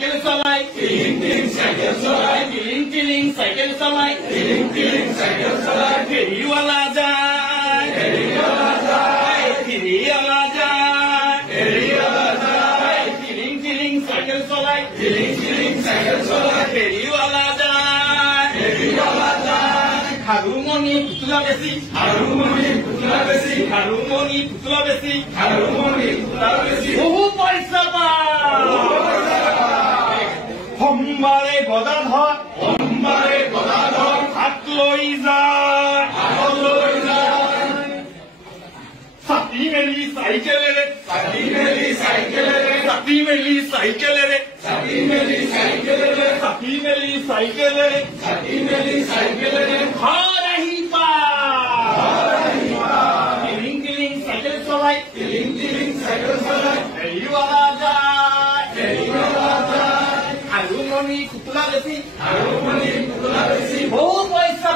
cycle চলাই টিলিং টিলিং cycle চলাই ফেরিওয়ালা যায় ফেরিওয়ালা যায় টিলিং টিলিং সাইকেল চলাই ফেরিওয়ালা যায় হারুমনি পুতলা বেশি বহু পয়সা সোমবাৰে গদাধৰ হাত লৈ যায় ছাতি মেলি চাইকেলেৰে ঘৰ আহি টিলিং টিলিং চাইকেল চলাই ফেৰিৱালা যায় হাৰুমনি পুতলা বেছি বহু পইচা